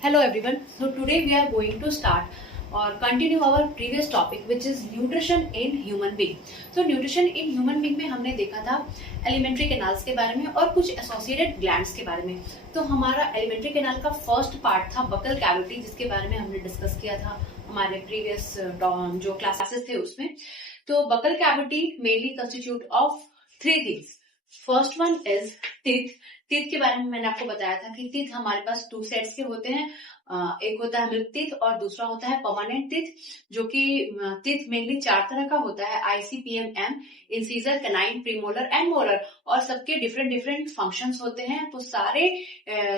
Hello everyone. So today we are going to start or continue our previous topic which is nutrition in human being. So nutrition in human being में हमने देखा था elementary canals के बारे में और कुछ एसोसिएटेड ग्लैंड्स के बारे में. तो हमारा एलिमेंट्री कैनाल का फर्स्ट पार्ट था बकल कैविटी, जिसके बारे में हमने डिस्कस किया था हमारे प्रीवियस जो क्लासेस थे उसमें. तो buccal cavity mainly constitute of three things. First one is teeth. Teeth के बारे में मैंने आपको बताया था कि टीथ हमारे पास टू सेट्स के होते हैं. एक होता है मिल्क टीथ और दूसरा होता है परमानेंट टीथ. जो कि टीथ मेनली चार तरह का होता है: ICPM, incisor, canine, premolar and molar. और सबके डिफरेंट डिफरेंट फंक्शंस होते हैं. तो सारे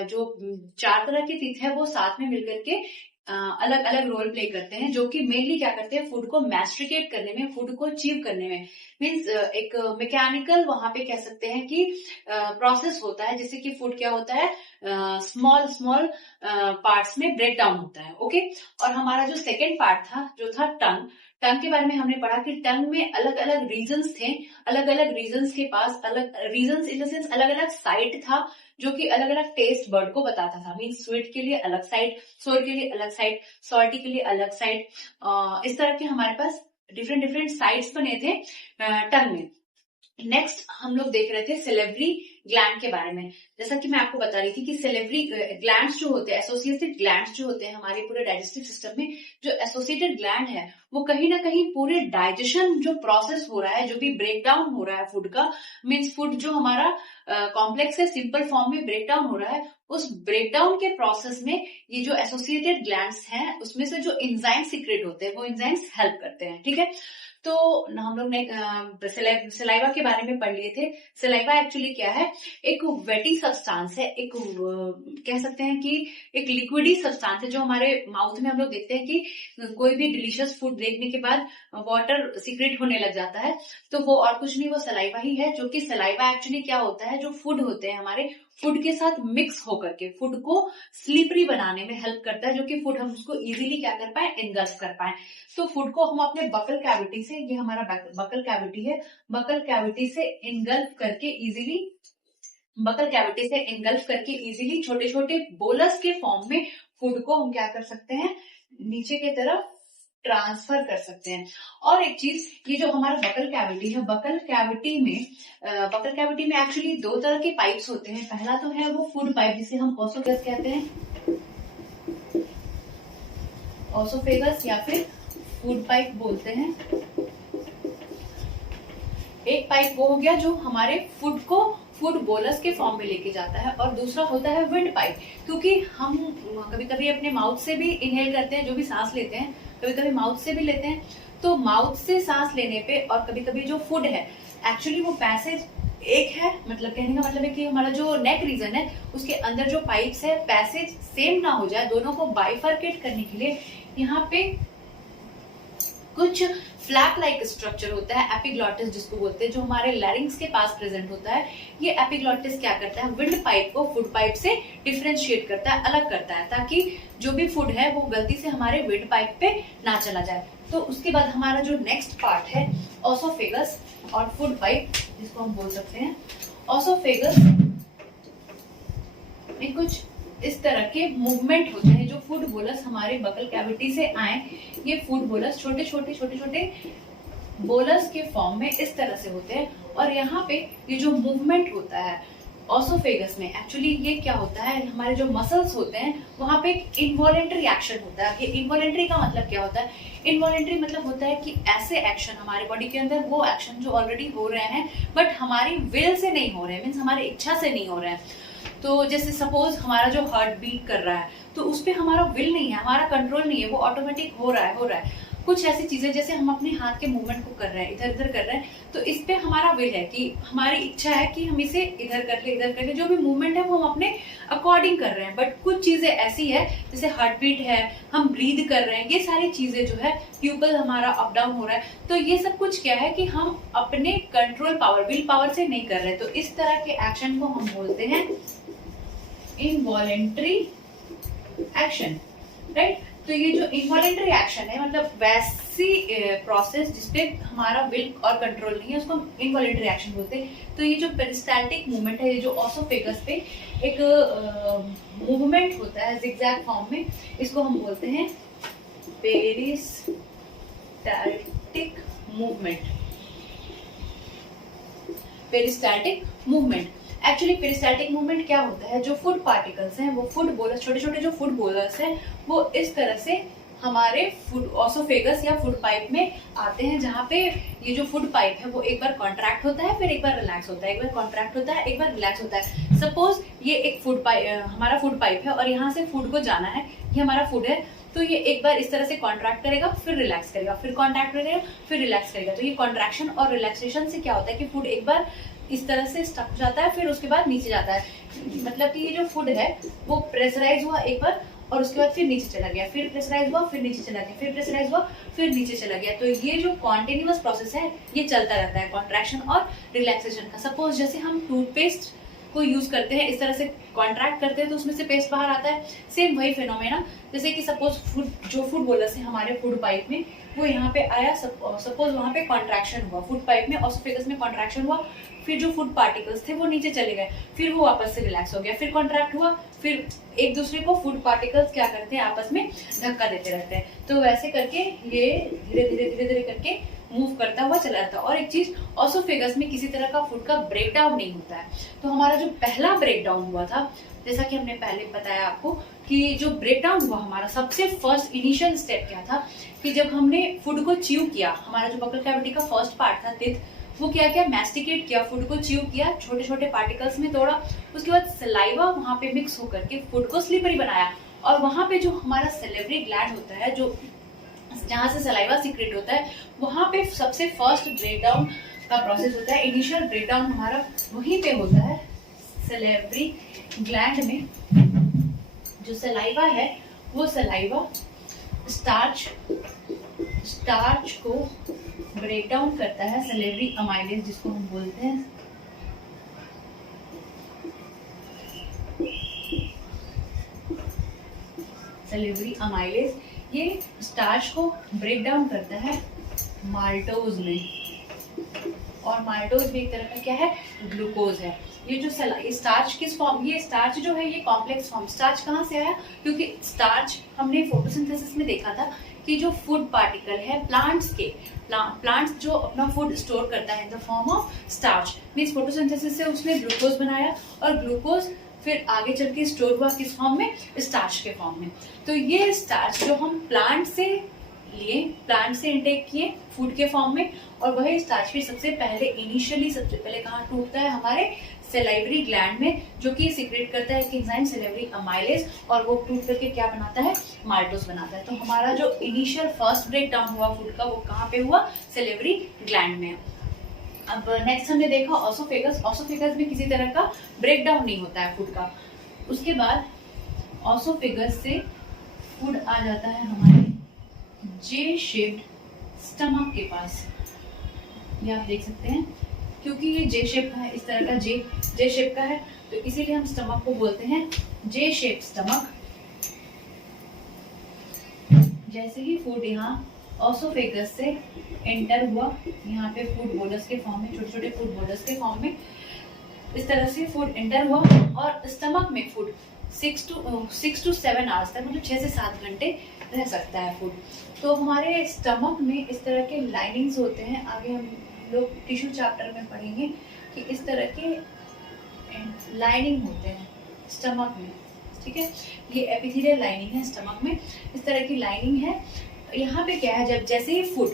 जो चार तरह के टीथ है वो साथ में मिलकर के अलग अलग रोल प्ले करते हैं, जो कि मेनली क्या करते हैं, फूड को मैस्टिकेट करने में, फूड को अचीव करने में. मीन्स एक मैकेनिकल वहां पे कह सकते हैं कि प्रोसेस होता है, जिससे कि फूड क्या होता है, स्मॉल स्मॉल पार्ट्स में ब्रेक डाउन होता है. ओके. और हमारा जो सेकेंड पार्ट था जो था टंग. टंग के बारे में हमने पढ़ा कि टंग में अलग अलग रीजन्स थे. अलग अलग रीजन्स के पास अलग रीजन्स इन द सेंस अलग अलग साइट था, जो कि अलग अलग टेस्ट बर्ड को बताता था. मीन स्वीट के लिए अलग साइड, सोर के लिए अलग साइड, सॉल्टी के लिए अलग साइड. इस तरह के हमारे पास डिफरेंट डिफरेंट साइड्स बने थे टंग में. नेक्स्ट हम लोग देख रहे थे सेलेब्री ग्लैंड के बारे में. जैसा कि मैं आपको बता रही थी कि सेलेब्री ग्लैंड्स जो होते हैं, एसोसिएटेड ग्लैंड्स जो होते हैं हमारे पूरे डाइजेस्टिव सिस्टम में, जो एसोसिएटेड ग्लैंड है वो कहीं ना कहीं पूरे डाइजेशन जो प्रोसेस हो रहा है, जो भी ब्रेक डाउन हो रहा है फूड का, मीन्स फूड जो हमारा कॉम्प्लेक्स है सिंपल फॉर्म में ब्रेक डाउन हो रहा है, उस ब्रेक डाउन के प्रोसेस में ये जो एसोसिएटेड ग्लैंड्स हैं उसमें से जो एंजाइम सीक्रेट होते हैं वो एंजाइम्स हेल्प करते हैं. ठीक है. तो हम लोग ने सलाइवा के बारे में पढ़ लिए थे. सलाइवा एक्चुअली क्या है, एक वेटी सब्सटेंस है, एक कह सकते हैं कि एक लिक्विडी सब्सटेंस है, जो हमारे माउथ में हम लोग देखते हैं कि कोई भी डिलीशियस फूड देखने के बाद वाटर सीक्रेट होने लग जाता है. तो वो और कुछ नहीं, वो सलाइवा ही है. जो कि सलाइवा एक्चुअली क्या होता है, जो फूड होते हैं हमारे, फूड के साथ मिक्स होकर के फूड को स्लीपरी बनाने में हेल्प करता है, जो कि फूड हम उसको इजीली क्या कर पाए, एंगल्फ कर पाए. तो फूड को हम अपने बकल कैविटी से, ये हमारा बकल कैविटी है, बकल कैविटी से एंगल्फ करके इजीली, बकल कैविटी से एंगल्फ करके इजीली छोटे छोटे बोलस के फॉर्म में फूड को हम क्या कर सकते हैं, नीचे की तरफ ट्रांसफर कर सकते हैं. और एक चीज, ये जो हमारा बकल कैविटी है, बकल कैविटी में एक्चुअली दो तरह के पाइप्स होते हैं. पहला तो है वो फूड पाइप, जिसे हम ओसोफेगस कहते हैं, ओसोफेगस या फिर फूड पाइप बोलते हैं. एक पाइप वो हो गया जो हमारे फूड को फूड बोलस के फॉर्म में लेके जाता है, और दूसरा होता है विंड पाइप. क्योंकि हम कभी कभी अपने माउथ से भी इनहेल करते हैं, जो भी सांस लेते हैं, कभी कभी माउथ से भी लेते हैं. तो माउथ से सांस लेने पे और कभी कभी जो फूड है, एक्चुअली वो पैसेज एक है, मतलब कहने का मतलब है कि हमारा जो नेक रीजन है उसके अंदर जो पाइप्स है, पैसेज सेम ना हो जाए, दोनों को बाइफर्केट करने के लिए यहाँ पे कुछ फ्लैप लाइक स्ट्रक्चर होता है, एपिग्लॉटिस जिसको बोलते हैं, जो हमारे लैरिंग्स के पास प्रेजेंट होता है. ये एपिग्लॉटिस क्या करता है, विंड पाइप को फूड पाइप से डिफरेंशिएट करता है, अलग करता है, ताकि जो भी फूड है वो गलती से हमारे विंड पाइप पे ना चला जाए. तो उसके बाद हमारा जो नेक्स्ट पार्ट है ओसोफेगस और फूड पाइप, जिसको हम बोल सकते हैं. ओसोफेगस में कुछ इस तरह के मूवमेंट होते हैं, जो फूड बोलस हमारे बकल कैविटी से आए, ये फूड बोलस छोटे छोटे बोलस के फॉर्म में इस तरह से होते हैं. और यहाँ पे ये जो मूवमेंट होता है ओसोफेगस में, एक्चुअली ये क्या होता है, हमारे जो मसल्स होते हैं वहां पे एक इनवॉलेंट्री एक्शन होता है. ये इनवॉलेंट्री का मतलब क्या होता है, इनवॉलेंट्री मतलब होता है कि ऐसे एक्शन हमारे बॉडी के अंदर, वो एक्शन जो ऑलरेडी हो रहे हैं बट हमारी विल से नहीं हो रहे हैं, मीन्स हमारी इच्छा से नहीं हो रहे हैं. तो जैसे सपोज हमारा जो हार्ट बीट कर रहा है, तो उस पर हमारा विल नहीं है, हमारा कंट्रोल नहीं है, वो ऑटोमेटिक हो रहा है. कुछ ऐसी चीजें जैसे हम अपने हाथ के मूवमेंट को कर रहे हैं, इधर उधर कर रहे हैं, तो इस पे हमारा विल है कि हमारी इच्छा है कि हम इसे इधर कर ले, जो भी मूवमेंट है वो हम अपने अकॉर्डिंग कर रहे हैं. बट कुछ चीजें ऐसी है, जैसे हार्ट बीट है, हम ब्रीद कर रहे हैं, ये सारी चीजें जो है, प्यूपल हमारा अप डाउन हो रहा है, तो ये सब कुछ क्या है कि हम अपने कंट्रोल पावर, विल पावर से नहीं कर रहे. तो इस तरह के एक्शन को हम बोलते हैं इनवॉलेंट्री एक्शन, राइट. तो ये जो इनवॉलेंटरी एक्शन है, मतलब वैसी प्रोसेस जिसपे हमारा विल और कंट्रोल नहीं है, उसको हम इनवॉलेंटरी एक्शन बोलते हैं। तो ये जो पेरिस्टाल्टिक मूवमेंट है, ये जो ऑसोफेगस पे एक मूवमेंट होता है जिगजैग फॉर्म में, इसको हम बोलते हैं peristaltic movement. Peristaltic movement, actually peristaltic movement क्या होता है, जो फूड पार्टिकल्स हैं, वो फूड बोलर्स, छोटे छोटे जो फूड बोलर्स हैं, वो इस तरह से हमारे फूड ऑसोफेगस या फूड पाइप में आते हैं, जहाँ पे ये जो फूड पाइप है वो एक बार कॉन्ट्रैक्ट होता है, फिर एक बार रिलैक्स होता है, एक बार कॉन्ट्रैक्ट होता है, एक बार रिलैक्स होता है। सपोज ये एक फूड पाइप, हमारा फूड पाइप है और यहाँ से फूड को जाना है, ये हमारा फूड है, तो ये एक बार इस तरह से कॉन्ट्रैक्ट करेगा, फिर रिलैक्स करेगा, फिर कॉन्ट्रैक्ट करेगा, फिर रिलैक्स करेगा। तो ये कॉन्ट्रैक्शन और रिलैक्सेशन से क्या होता है कि फूड एक बार इस तरह से स्टक हो जाता है, फिर उसके बाद नीचे जाता है। मतलब कि ये जो फूड है वो प्रेशराइज हुआ एक बार, और उसके बाद फिर नीचे चला गया, फिर प्रेशराइज हुआ, फिर नीचे चला गया, फिर प्रेशराइज हुआ, फिर नीचे चला गया। तो ये जो कॉन्टिन्यूअस प्रोसेस है, ये चलता रहता है, कॉन्ट्रैक्शन और रिलैक्सेशन का। सपोज जैसे हम टूथपेस्ट को यूज करते हैं, इस तरह से कॉन्ट्रैक्ट करते हैं तो उसमें से पेस्ट बाहर आता है, सेम वही फिनोमेना। जैसे कि सपोज जो फूड बोलर्स है हमारे फूड पाइप में, वो यहाँ पे आया, सपोज वहाँ पे कॉन्ट्रैक्शन हुआ फूड पाइप में, ऑसोफेगस में कॉन्ट्रैक्शन हुआ, फिर जो फूड पार्टिकल्स थे वो नीचे चले गए, फिर वो वापस से रिलैक्स हो गया, फिर कॉन्ट्रैक्ट हुआ, फिर एक दूसरे को फूड पार्टिकल्स क्या करते हैं, आपस में धक्का देते रहते हैं। तो वैसे करके ये धीरे धीरे धीरे धीरे करके मूव करता हुआ चला जाता है। और एक चीज, ऑसोफेगस में किसी तरह का फूड का ब्रेकडाउन नहीं होता है। तो हमारा जो पहला ब्रेकडाउन हुआ था, जैसा कि हमने पहले बताया आपको, कि जो ब्रेकडाउन हुआ हमारा सबसे फर्स्ट इनिशियल स्टेप क्या था, कि जब हमने फूड को च्यू किया, हमारा जो बकल कैविटी का फर्स्ट पार्ट था टिथ, वो क्या किया, मैस्टिकेट किया, फूड को च्यू किया, छोटे छोटे पार्टिकल्स में तोड़ा, उसके बाद सलाइवा वहां पे मिक्स होकर के फूड को स्लिपरी बनाया। और वहां पे जो हमारा सेलेवरी ग्लैंड होता है, जो जहां से सलाइवा सीक्रेट होता है, वहां पे सबसे फर्स्ट ब्रेकडाउन का प्रोसेस होता है। इनिशियल ब्रेकडाउन हमारा वहीं पे होता है, सेलेवरी ग्लैंड में। जो सलाइवा है वो सलाइवा स्टार्च को ब्रेक डाउन करता है, सेलेवरी अमाइलेज जिसको हम बोलते हैं। सेलेवरी अमाइलेज ये स्टार्च को ब्रेक डाउन करता है माल्टोज में, और माल्टोज भी एक तरह का क्या है, ग्लूकोज है। ये जो स्टार्च किस फॉर्म, ये स्टार्च जो है ये कॉम्प्लेक्स फॉर्म। स्टार्च कहाँ से आया, क्योंकि स्टार्च हमने फोटोसिंथेसिस में देखा था कि जो फूड पार्टिकल है प्लांट्स के, प्लांट्स जो अपना फूड स्टोर करता है in the form of starch, means photosynthesis से उसने ग्लूकोज बनाया, और ग्लूकोज फिर आगे चल के स्टोर हुआ किस फॉर्म में, स्टार्च के फॉर्म में। तो ये स्टार्च जो हम प्लांट से लिए, प्लांट से इंटेक किए फूड के फॉर्म में, और वही स्टार्च फिर सबसे पहले कहाँ टूटता है, हमारे सेलाइवरी ग्लैंड में, जो कि सीक्रेट करता है कि एंजाइम सेलेवरी अमाइलेज, और वो टूट करके क्या बनाता है, माल्टोज बनाता है। तो हमारा जो इनिशियल फर्स्ट ब्रेक डाउन हुआ फूड का, वो कहाँ पे हुआ, सेलेवरी ग्लैंड में। अब नेक्स्ट हमने देखा ऑसोफेगस। ऑसोफेगस में किसी तरह का ब्रेक डाउन नहीं होता है फूड का। उसके बाद ऑसोफेगस से फूड आ जाता है हमारे जे शेप्ड स्टमक के पास। ये आप देख सकते हैं, क्योंकि ये जे शेप का है, इस तरह का जे शेप का है, तो इसीलिए हम स्टमक को बोलते हैं जे शेप स्टमक। जैसे ही फूड यहाँ ऑसोफेगस से एंटर हुआ, यहाँ पे फूड बोलर्स के फॉर्म में, छोटे छोटे फूड बोलर्स के फॉर्म में, इस तरह से फूड एंटर हुआ, और स्टमक में फूड 6 to 7 आवर्स तक, मतलब 6 से 7 घंटे रह सकता है फूड। तो हमारे स्टमक में इस तरह के लाइनिंग्स होते हैं, आगे हम लोग टिश्यू चैप्टर में पढ़ेंगे कि इस तरह के लाइनिंग होते हैं स्टमक में, ठीक है। ये एपिथेलियल लाइनिंग है स्टमक में, इस तरह की लाइनिंग है। यहाँ पे क्या है, जब जैसे ही फूड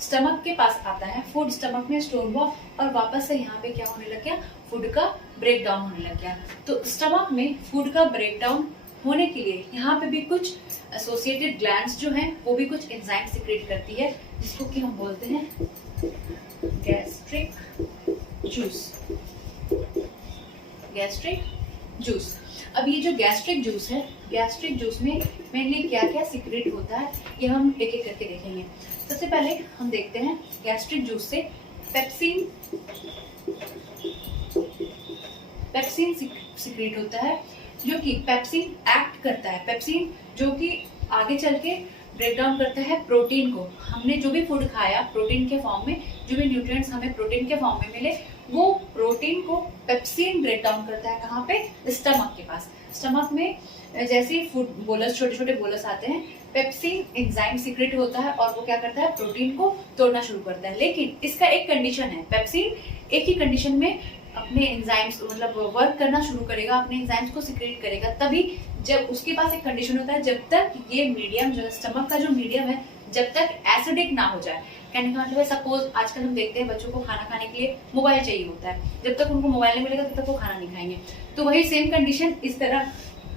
स्टमक के पास आता है, फूड स्टमक में स्टोर हुआ, और वापस से यहाँ पे क्या होने लग गया, फूड का ब्रेक डाउन होने लग गया। तो स्टमक में फूड का ब्रेक डाउन होने के लिए यहाँ पे भी कुछ एसोसिएटेड ग्लैंड्स जो हैं, वो भी कुछ एंजाइम सीक्रेट करती है, जिसको कि हम बोलते हैं गैस्ट्रिक जूस। Gastric juice. अब ये जो गैस्ट्रिक जूस है, गैस्ट्रिक जूस में मेनली क्या क्या सीक्रेट होता है, ये हम एक एक करके देखेंगे। सबसे पहले हम देखते हैं गैस्ट्रिक जूस से पेप्सिन सीक्रेट होता है, जो कि पेप्सिन एक्ट करता है। पेप्सिन जो कि आगे चल के ब्रेक डाउन करता है प्रोटीन को। हमने जो भी फूड खाया प्रोटीन के फॉर्म में, जो भी न्यूट्रिएंट्स हमें प्रोटीन के फॉर्म में मिले, वो प्रोटीन को पेप्सिन ब्रेक डाउन करता है। कहाँ पे? स्टमक के पास। स्टमक में जैसे ही फूड बोलस, छोटे छोटे बोलस आते हैं, पेप्सिन एंजाइम सीक्रेट होता है और वो क्या करता है? प्रोटीन को तोड़ना शुरू करता है। लेकिन इसका एक कंडीशन है, पेप्सिन एक ही कंडीशन में अपने एंजाइम्स मतलब वर्क करना शुरू करेगा, अपने एंजाइम्स को सीक्रेट करेगा तभी जब उसके पास एक कंडीशन होता है, जब तक ये मीडियम जो है, स्टमक का जो मीडियम है, जब तक एसिडिक ना हो जाए। कहने का मतलब है, सपोज आजकल हम देखते हैं बच्चों को खाना खाने के लिए मोबाइल चाहिए होता है, जब तक उनको मोबाइल नहीं मिलेगा तब तक वो खाना नहीं खाएंगे। तो वही सेम कंडीशन इस तरह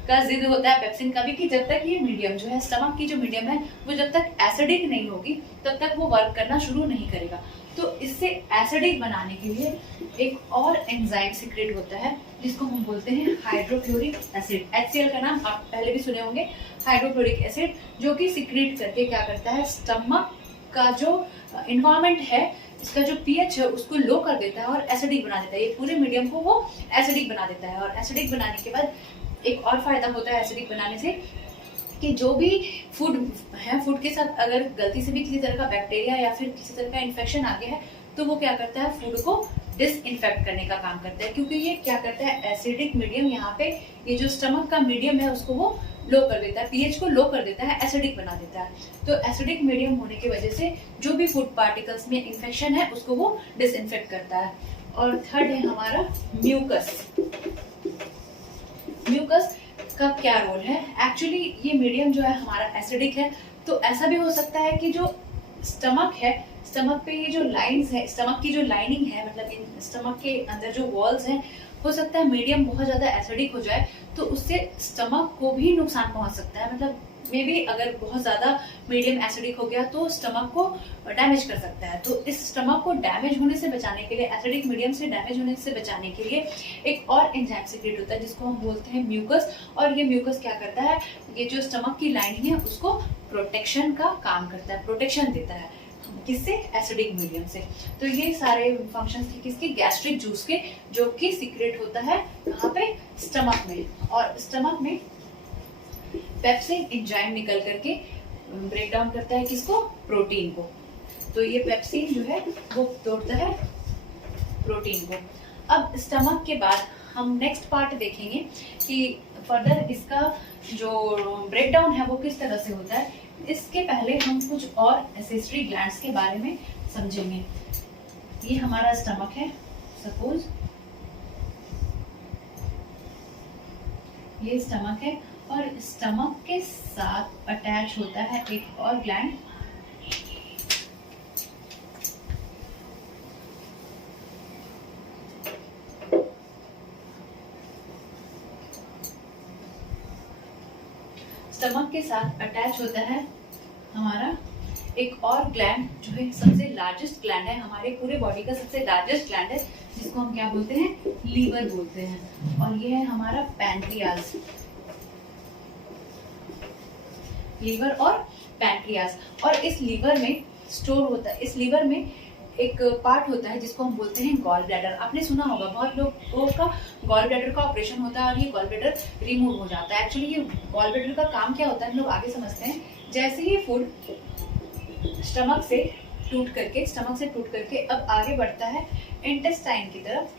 का जिद होता है पेप्सिन का भी, कि जब तक ये मीडियम जो है, स्टमक की जो मीडियम है, वो जब तक एसिडिक नहीं होगी तब तक वो वर्क करना शुरू नहीं करेगा। तो इससे एसिडिक बनाने के लिए एक और एंजाइम सीक्रेट होता है जिसको हम बोलते हैं हाइड्रोक्लोरिक एसिड। HCl का नाम आप पहले भी सुने होंगे, हाइड्रोक्लोरिक एसिड, जो कि सीक्रेट करके क्या करता है? स्टमक का जो एनवायरनमेंट है, इसका जो pH है, उसको लो कर देता है और एसिडिक बना देता है। ये पूरे मीडियम को वो एसिडिक बना देता है। और एसिडिक बनाने के बाद एक और फायदा होता है एसिडिक बनाने से, कि जो भी फूड है, फूड के साथ अगर गलती से भी किसी तरह का बैक्टीरिया या फिर किसी तरह का इन्फेक्शन आ गया है, तो वो क्या करता है? फूड को डिसइंफेक्ट करने का काम करता है। क्योंकि ये क्या करता है? एसिडिक मीडियम, यहाँ पे ये जो स्टमक का मीडियम है उसको वो लो कर देता है, pH को लो कर देता है, एसिडिक बना देता है। तो एसिडिक मीडियम होने की वजह से जो भी फूड पार्टिकल्स में इन्फेक्शन है उसको वो डिसइंफेक्ट करता है। और थर्ड है हमारा म्यूकस। म्यूकस का क्या रोल है? एक्चुअली ये मीडियम जो है हमारा एसिडिक है, तो ऐसा भी हो सकता है कि जो स्टमक है, स्टमक पे ये जो लाइंस है, स्टमक की जो लाइनिंग है, मतलब इन स्टमक के अंदर जो वॉल्स हैं, हो सकता है मीडियम बहुत ज्यादा एसिडिक हो जाए तो उससे स्टमक को भी नुकसान पहुंच सकता है। मतलब मे बी अगर बहुत ज्यादा मीडियम एसिडिक हो गया तो स्टमक को डैमेज कर सकता है। तो इस स्टमक को डैमेज होने से बचाने के लिए, एसिडिक मीडियम से डैमेज होने से बचाने के लिए एक और एंजाइम सीक्रेट होता है जिसको हम बोलते हैं म्यूकस। और ये म्यूकस क्या करता है? ये जो स्टमक की लाइनिंग है उसको प्रोटेक्शन का काम करता है, प्रोटेक्शन देता है। किससे? एसिडिक मीडियम से। तो ये सारे फंक्शंस थे किसके? गैस्ट्रिक जूस के, जो कि सीक्रेट होता है कहाँ पे? स्टमक में। और स्टमक में पेप्सिन एंजाइम निकल करके ब्रेक डाउन करता है किसको? प्रोटीन को। तो ये पेप्सिन जो है वो तोड़ता है प्रोटीन को। अब स्टमक के बाद हम नेक्स्ट पार्ट देखेंगे कि फर्दर इसका जो ब्रेक डाउन है वो किस तरह से होता है। इसके पहले हम कुछ और एसेसरी ग्लैंड्स के बारे में समझेंगे। ये हमारा स्टमक है, सपोज ये स्टमक है, और स्टमक के साथ अटैच होता है एक और ग्लैंड, स्टमक के साथ अटैच होता है हमारा एक और ग्लैंड जो है सबसे लार्जेस्ट ग्लैंड है, हमारे पूरे बॉडी का सबसे लार्जेस्ट ग्लैंड है, जिसको हम क्या बोलते हैं? लीवर बोलते हैं। और ये है हमारा पैनक्रियाज। लीवर और पैनक्रियाज। और इस लीवर में स्टोर होता है, इस लीवर में एक पार्ट होता है जिसको हम बोलते हैं गॉल ब्लैडर। आपने सुना होगा, बहुत लोगों का गॉल ब्लैडर का ऑपरेशन होता है और ये गॉल ब्लैडर रिमूव हो जाता है। एक्चुअली ये गॉल ब्लैडर का काम क्या होता है हम लोग आगे समझते हैं। जैसे ही फूड स्टमक से टूट करके अब आगे बढ़ता है इंटेस्टाइन की तरफ,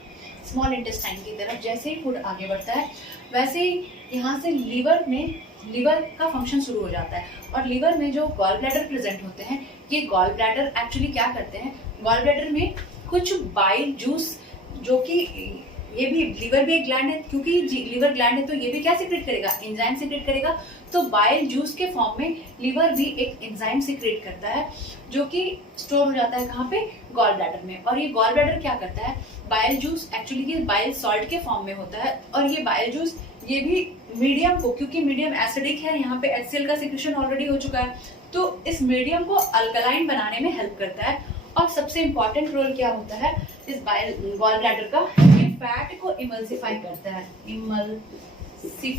स्मॉल इंटेस्टाइन की तरफ। जैसे ही फूड आगे बढ़ता है वैसे ही यहाँ से लीवर का फंक्शन शुरू हो जाता है। और लीवर में जो गॉल ब्लैडर प्रेजेंट होते हैं, ये गॉल ब्लैडर एक्चुअली क्या करते हैं? गॉल ब्लैडर में कुछ बाइल जूस, जो कि ये भी लीवर भी एक ग्लैंड है, क्योंकि लीवर ग्लैंड है तो ये भी क्या सीक्रेट करेगा? एंजाइम सीक्रेट करेगा। तो बाइल जूस के फॉर्म में लीवर भी एक एंजाइम सीक्रेट करता है जो कि स्टोर हो जाता है कहाँ पे? गॉल ब्लैडर में। और ये गॉल ब्लैडर क्या करता है? बाइल जूस एक्चुअली ये बाइल सॉल्ट के फॉर्म में होता है, और ये बाइल जूस ये भी मीडियम को, क्योंकि मीडियम एसिडिक है, यहाँ पे HCl का सिक्रेशन ऑलरेडी हो चुका है, तो इस मीडियम को अल्कलाइन बनाने में हेल्प करता है। और सबसे इंपॉर्टेंट रोल क्या होता है इस गॉल ब्लैडर का? ये फैट को इमल्सिफाई करता है, इमल्सिफिकेशन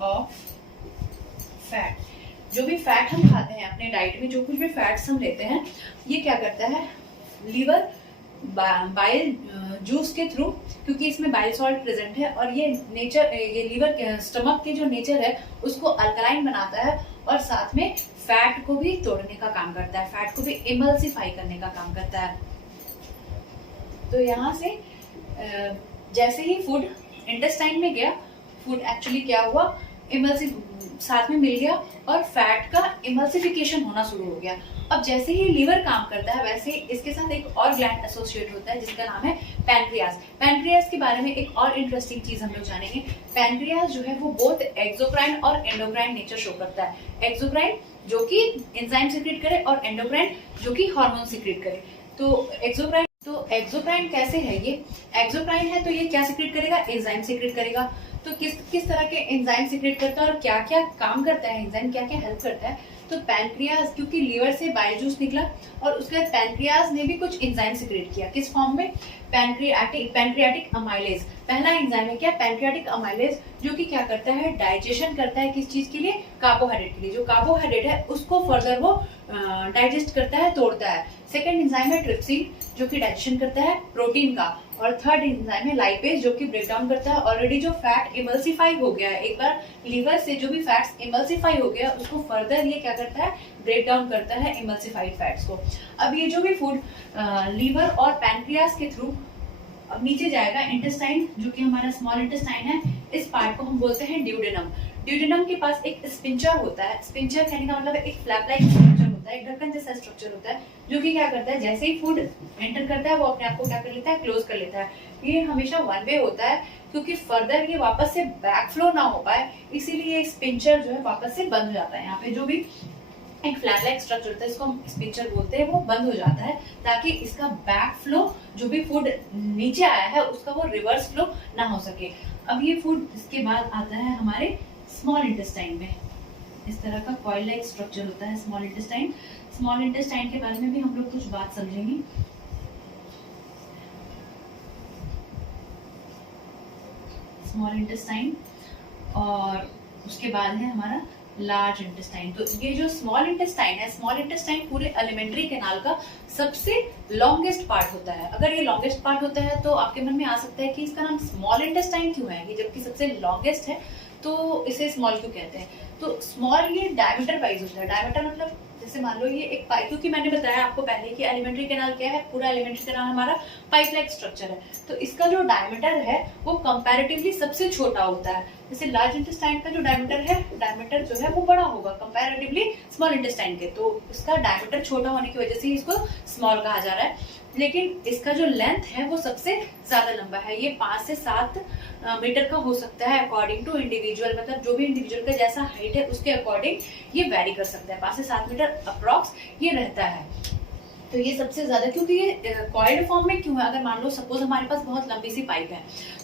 ऑफ फैट। जो भी फैट हम खाते हैं अपने डाइट में, जो कुछ भी फैट्स हम लेते हैं, ये क्या करता है? लीवर बाइल जूस के थ्रू, क्योंकि इसमें बाइल सॉल्ट प्रेजेंट है और ये लीवर स्टमक के जो नेचर है उसको अल्कलाइन बनाता है और साथ में फैट को भी तोड़ने का काम करता है, फैट को भी इमल्सिफाई करने का काम करता है। तो यहाँ से जैसे ही फूड इंटेस्टाइन में गया, फूड एक्चुअली क्या हुआ, साथ में मिल गया और फैट का इमल्सिफिकेशन होना शुरू हो गया। अब जैसे ही लीवर काम करता है वैसे इसके साथ एक और ग्लैंड एसोसिएट होता है जिसका नाम है पैनक्रियाज। पैनक्रियाज के बारे में एक और इंटरेस्टिंग चीज हम लोग जानेंगे। पैनक्रियाज जो है वो बोथ एक्सोक्राइन और एंडोक्राइन नेचर शो करता है। एक्सोक्राइन जो कि एंजाइम सीक्रेट करे और एंडोक्राइन जो कि हार्मोन सीक्रेट करे। तो एक्सोक्राइन कैसे है ये? एक्सोक्राइन है तो ये क्या सीक्रेट करेगा? एंजाइम सीक्रेट करेगा। तो किस तरह के एंजाइम सीक्रेट करता है और क्या क्या काम करता है एंजाइम, क्या क्या हेल्प करता है? तो पैनक्रियाज, क्योंकि लीवर से बाइल जूस निकला और उसके बाद पैनक्रियाज ने भी कुछ एंजाइम सीक्रेट किया। किस फॉर्म में? Pancreatic amylase. पहला एंजाइम है क्या? पैनक्रियाटिक अमाइलेज, जो कि क्या करता है? डाइजेशन करता है। किस चीज के लिए? कार्बोहाइड्रेट के लिए। जो कार्बोहाइड्रेट है उसको फर्दर वो डाइजेस्ट करता है, तोड़ता है। सेकंड एंजाइम है ट्रिप्सिन, जो कि डाइजेशन करता है प्रोटीन का। और थर्ड एंजाइम है लाइपेज, जो कि ब्रेक डाउन करता है ऑलरेडी जो फैट इमल्सिफाई हो गया है। एक बार लीवर से जो भी फैट्स इमल्सिफाई हो गया उसको फर्दर ये क्या करता है? ब्रेक डाउन करता है इमल्सिफाइड फैट्स को। अब ये जो भी फूड लीवर और पैनक्रियाज के थ्रू अब नीचे जाएगा इंटेस्टाइन, जो कि हमारा स्मॉल इंटेस्टाइन है। इस पार्ट को हम बोलते हैं ड्यूडेनम। ड्यूडेनम के पास एक स्पिंचर होता है। स्पिंचर कहने का मतलब एक फ्लैप लाइक स्ट्रक्चर होता है, एक ढक्कन जैसा स्ट्रक्चर होता है, जो कि क्या करता है? जैसे ही फूड एंटर करता है वो अपने आप को क्या कर लेता है? क्लोज कर लेता है। ये हमेशा वन वे होता है, क्योंकि फर्दर ये वापस से बैक फ्लो ना हो पाए, इसीलिए ये स्पिंचर जो है वापस से बंद हो जाता है। यहाँ पे जो भी एक फ्लैट लाइक स्ट्रक्चर होता है, इसको हम स्पिंचर बोलते हैं, वो बंद हो जाता है ताकि इसका बैक फ्लो, जो भी फूड नीचे आया है उसका वो रिवर्स फ्लो ना हो सके। अब ये फूड इसके बाद आता है हमारे स्मॉल इंटेस्टाइन में। इस तरह का कॉइल लाइक स्ट्रक्चर होता है स्मॉल इंटेस्टाइन। स्मॉल इंटेस्टाइन के बारे में भी हम लोग कुछ बात समझेंगे। स्मॉल इंटेस्टाइन और उसके बाद है हमारा लार्ज इंटेस्टाइन। तो ये जो स्मॉल इंटेस्टाइन है, स्मॉल इंटेस्टाइन पूरे एलिमेंट्री कैनाल का सबसे लॉन्गेस्ट पार्ट होता है। अगर ये लॉन्गेस्ट पार्ट होता है तो आपके मन में आ सकता है कि इसका नाम स्मॉल इंटेस्टाइन क्यों है, कि जबकि सबसे लॉन्गेस्ट है तो इसे स्मॉल क्यों कहते हैं? तो स्मॉल ये डायमीटर वाइज होता है। डायमीटर मतलब जैसे मान लो ये एक पाइप, क्योंकि मैंने बताया आपको पहले कि एलिमेंट्री कैनाल क्या है, पूरा एलिमेंट्री कैनाल हमारा पाइप लाइक स्ट्रक्चर है। तो इसका जो डायमीटर है वो कंपैरेटिवली सबसे छोटा होता है। जैसे लार्ज इंटेस्टाइन का जो डायमीटर है, डायमीटर जो है वो बड़ा होगा कंपैरेटिवली स्मॉल इंटेस्टाइन के, तो इसका डायमीटर छोटा होने की वजह से इसको स्मॉल कहा जा रहा है। लेकिन इसका जो लेंथ है वो सबसे ज्यादा लंबा है। ये 5 से 7 मीटर का हो सकता है अकॉर्डिंग टू इंडिविजुअल, मतलब जो भी इंडिविजुअल का जैसा हाइट है उसके अकॉर्डिंग ये वेरी कर सकता है। 5 से 7 मीटर अप्रॉक्स ये रहता है। तो ये सबसे ज्यादा, क्योंकि ये कॉइल्ड फॉर्म में क्यों है? अगर मान लो सपोज हमारे पास बहुत लंबी सी पाइप है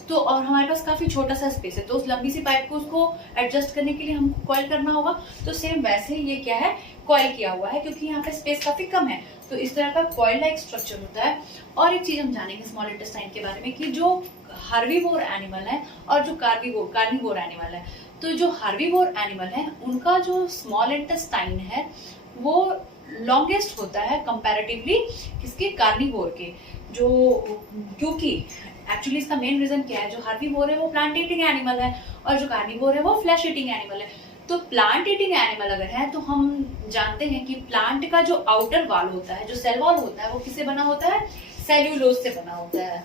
तो, और हमारे पास काफी छोटा सा स्पेस है, तो उस लंबी सी पाइप को उसको एडजस्ट करने के लिए हमको कॉइल करना होगा। तो सेम वैसे ही ये क्या है? कॉइल किया हुआ है, क्योंकि यहाँ पे स्पेस काफी कम है, तो इस तरह का कॉइल लाइक स्ट्रक्चर होता है। और एक चीज हम जानेंगे स्मॉल इंटेस्टाइन के बारे में, कि जो हार्बीवोर एनिमल है और जो कार्निवोर एनिमल है, तो जो हार्बीवोर एनिमल है उनका जो स्मॉल इंटेस्टाइन है वो लॉन्गेस्ट होता है कंपैरेटिवली किसके? कार्निवोर के। जो क्योंकि एक्चुअली इसका मेन रीजन क्या है? जो हार्बीवोर है वो प्लांट ईटिंग एनिमल है और जो कार्निवोर है वो फ्लैश ईटिंग एनिमल है। तो प्लांट ईटिंग एनिमल अगर है तो हम जानते हैं कि प्लांट का जो आउटर वॉल होता है, जो सेल वॉल होता है, वो किससे बना होता है? सेल्यूलोज से बना होता है।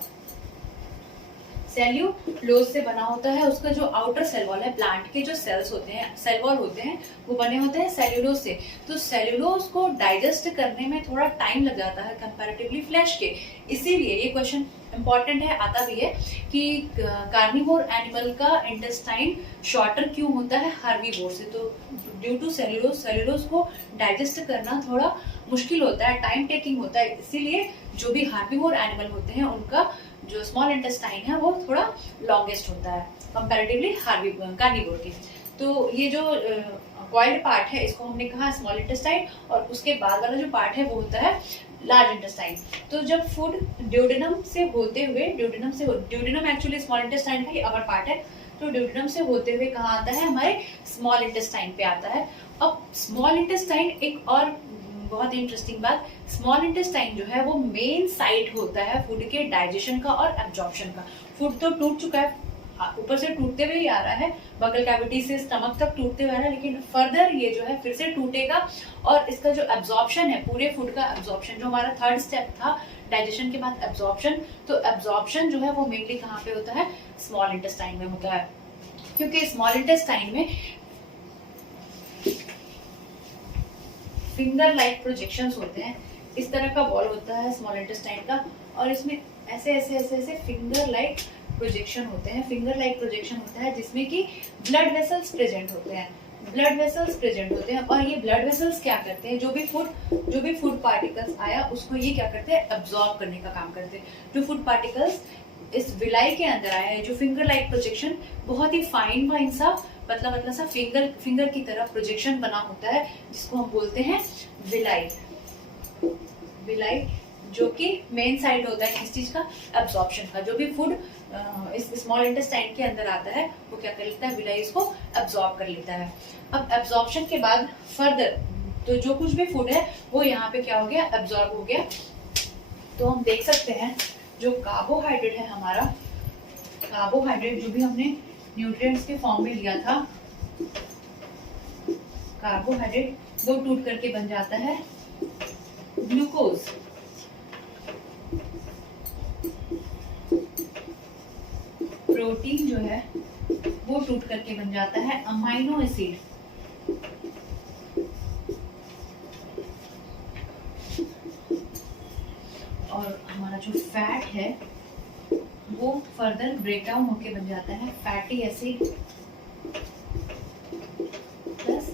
सेल्यूलोज से बना होता है। उसका जो आउटर सेल वॉल है, प्लांट के जो सेल्स होते हैं, सेल वॉल होते हैं, वो बने होते हैं सेल्यूलोज से। तो सेल्यूलोज को डाइजेस्ट करने में थोड़ा टाइम लग जाता है कंपैरेटिवली फ्लैश के। इसीलिए ये क्वेश्चन इंपॉर्टेंट है, आता भी है कि कार्निवोर एनिमल का इंटेस्टाइन शॉर्टर क्यों होता है हार्बीवोर से? तो ड्यू टू सेल्यूलोज को डाइजेस्ट करना थोड़ा मुश्किल होता है, टाइम टेकिंग होता है, इसीलिए जो भी हार्बीवोर एनिमल होते हैं उनका जो स्मॉल इंटेस्टाइन है वो थोड़ा लॉन्गेस्ट होता है कंपैरेटिवली कार्निवोर के। तो ये जो कॉइल्ड पार्ट है इसको हमने कहा स्मॉल इंटेस्टाइन, और उसके बाद वाला जो पार्ट है वो होता है लार्ज इंटेस्टाइन। तो जब फूड ड्यूडेनम से होते हुए, ड्यूडेनम एक्चुअली स्मॉल इंटेस्टाइन का ही अपर पार्ट है, तो ड्यूडेनम से होते हुए कहाँ आता है? हमारे स्मॉल इंटेस्टाइन पे आता है। अब स्मॉल इंटेस्टाइन एक और बहुत ही इंटरेस्टिंग बात, स्मॉल इंटेस्टाइन जो है वो मेन साइट होता है फूड के डाइजेशन का और एब्जॉर्प्शन का। फूड तो टूट चुका है, ऊपर से टूटते हुए ही आ रहा है, बकल कैविटी से स्टमक तक टूटते हुए आ रहा है, लेकिन फर्दर ये जो है फिर से टूटेगा और इसका जो एब्जॉर्प्शन है, पूरे फूड का एब्जॉर्प्शन, जो हमारा थर्ड स्टेप था डाइजेशन के बाद एब्जॉर्प्शन, तो एब्जॉर्प्शन जो है वो मेनली कहाँ पे होता है, स्मॉल इंटेस्टाइन में होता है। क्योंकि स्मॉल इंटेस्टाइन में फिंगर लाइक प्रोजेक्शंस होते हैं, इस तरह का वॉल होता है स्मॉल इंटेस्टाइन का, और इसमें ऐसे ऐसे ऐसे ऐसे फिंगर लाइक प्रोजेक्शन होते हैं, फिंगर लाइक प्रोजेक्शन होता है जिसमें कि ब्लड वेसल्स प्रेजेंट होते हैं, ब्लड वेसल्स प्रेजेंट होते हैं। और ये ब्लड वेसल्स क्या करते हैं, जो भी फूड पार्टिकल्स आया उसको ये क्या करते हैं, एब्जॉर्ब करने का काम करते हैं। जो फूड पार्टिकल्स इस विलाई के अंदर आया है, जो फिंगर लाइक प्रोजेक्शन, बहुत ही फाइन सा पतला सा फिंगर की तरह प्रोजेक्शन बना होता है, जिसको हम बोलते हैं विलाई, जो कि मेन साइड होता है किस चीज का, एब्जॉर्प्शन का। जो भी फूड इस स्मॉल इंटेस्टाइन के अंदर आता है वो क्या कर लेता है, विलाई इसको एब्जॉर्ब कर लेता है। अब एब्जॉर्प्शन के बाद फर्दर तो जो कुछ भी फूड है वो यहाँ पे क्या हो गया, एब्जॉर्ब हो गया। तो हम देख सकते हैं जो कार्बोहाइड्रेट है हमारा, कार्बोहाइड्रेट जो भी हमने न्यूट्रिएंट्स के फॉर्म में लिया था, कार्बोहाइड्रेट वो टूट करके बन जाता है ग्लूकोज। प्रोटीन जो है वो टूट करके बन जाता है अमाइनो एसिड। और हमारा जो फैट है वो फर्दर ब्रेक डाउन होके बन जाता है fatty acid plus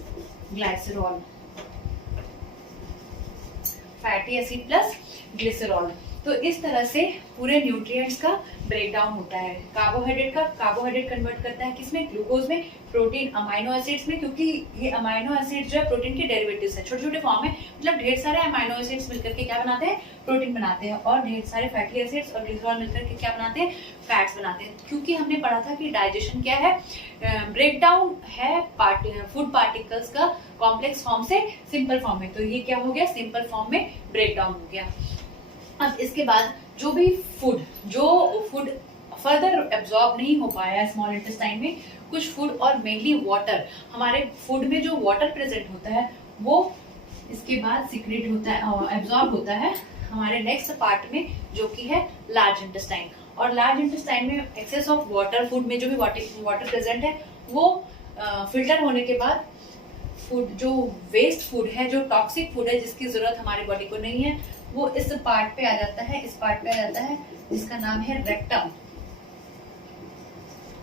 glycerol, fatty acid plus glycerol. तो इस तरह से पूरे न्यूट्रिएंट्स का ब्रेक डाउन होता है। कार्बोहाइड्रेट कन्वर्ट करता है किसमें, ग्लूकोज में, प्रोटीन अमाइनो एसिड्स में, क्योंकि ये अमाइनो एसिड्स जो है प्रोटीन के डेरिवेटिव्स है, छोटे छोटे फॉर्म है, मतलब ढेर सारे अमाइनो एसिड्स मिलकर के क्या बनाते हैं, प्रोटीन बनाते हैं, और ढेर सारे फैटी एसिड्स और ग्लिसरॉल मिलकर के क्या बनाते हैं, फैट्स बनाते हैं। क्योंकि हमने पढ़ा था कि डाइजेशन क्या है, ब्रेक डाउन है फूड पार्टिकल्स का कॉम्प्लेक्स फॉर्म से सिंपल फॉर्म में, तो ये क्या हो गया, सिंपल फॉर्म में ब्रेक डाउन हो गया। अब इसके बाद जो फूड फर्दर एब्जॉर्ब नहीं हो पाया स्मॉल इंटेस्टाइन में, कुछ फूड और मेनली वाटर, हमारे फूड में जो वाटर प्रेजेंट होता है वो इसके बाद सीक्रेट होता है, एब्जॉर्ब होता है हमारे नेक्स्ट पार्ट में, जो कि है लार्ज इंटेस्टाइन। और लार्ज इंटेस्टाइन में एक्सेस ऑफ वाटर, फूड में जो भी वाटर प्रेजेंट है वो फिल्टर होने के बाद फूड, जो वेस्ट फूड है, जो टॉक्सिक फूड है जिसकी जरूरत हमारी बॉडी को नहीं है, वो इस पार्ट पे आ जाता है, जिसका नाम है रेक्टम।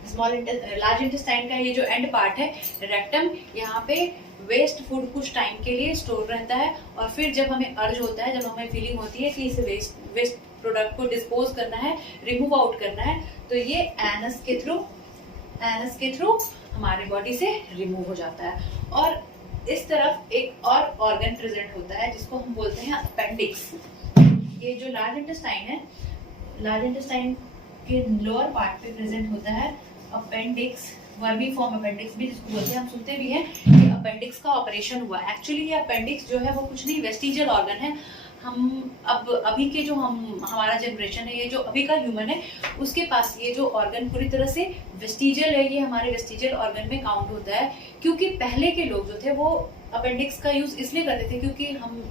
लार्ज इंटेस्टाइन का ये जो एंड पार्ट है रेक्टम, यहाँ पे वेस्ट फूड कुछ टाइम के लिए स्टोर रहता है, और फिर जब हमें अर्ज होता है, जब हमें फीलिंग होती है कि इसे वेस्ट प्रोडक्ट को डिस्पोज करना है, रिमूव आउट करना है, तो ये एनस के थ्रू हमारे बॉडी से रिमूव हो जाता है। और इस तरफ एक और ऑर्गन प्रेजेंट होता है जिसको हम बोलते हैं अपेंडिक्स। ये जो लार्ज इंटेस्टाइन के लोअर पार्ट पे प्रेजेंट होता है अपेंडिक्स, वर्मी फॉर्म अपेंडिक्स भी जिसको बोलते हैं। हम सुनते भी हैं कि अपेंडिक्स का ऑपरेशन हुआ। एक्चुअली ये अपेंडिक्स जो है वो कुछ नहीं, वेस्टिजियल ऑर्गन है। हम अभी के जो हमारा जनरेशन है, ये जो अभी का ह्यूमन है, उसके पास ये जो ऑर्गन पूरी तरह से वेस्टिजियल है, ये हमारे वेस्टिजियल ऑर्गन में काउंट होता है। क्योंकि पहले के लोग जो थे वो अपेंडिक्स का यूज इसलिए करते थे क्योंकि हम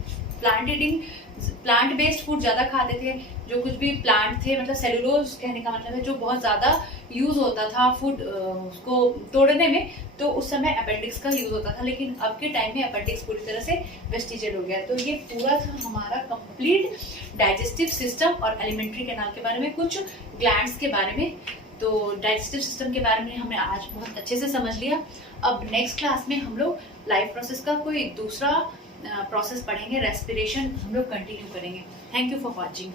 प्लांट बेस्ड फूड ज्यादा खाते थे। जो कुछ भी प्लांट थे, मतलब सेलुलोज कहने का मतलब है, जो बहुत ज्यादा यूज होता था फूड उसको तोड़ने में, तो उस समय अपेंडिक्स का यूज होता था। लेकिन अब के टाइम में अपेंडिक्स पूरी तरह से वेस्टिजियल हो गया। तो ये पूरा था हमारा कंप्लीट डाइजेस्टिव सिस्टम और एलिमेंट्री कैनाल के बारे में, कुछ ग्लैंड्स के बारे में। तो डाइजेस्टिव सिस्टम के बारे में हमने आज बहुत अच्छे से समझ लिया। अब नेक्स्ट क्लास में हम लोग लाइफ प्रोसेस का कोई दूसरा प्रोसेस पढ़ेंगे, रेस्पिरेशन हम लोग कंटिन्यू करेंगे। Thank you for watching.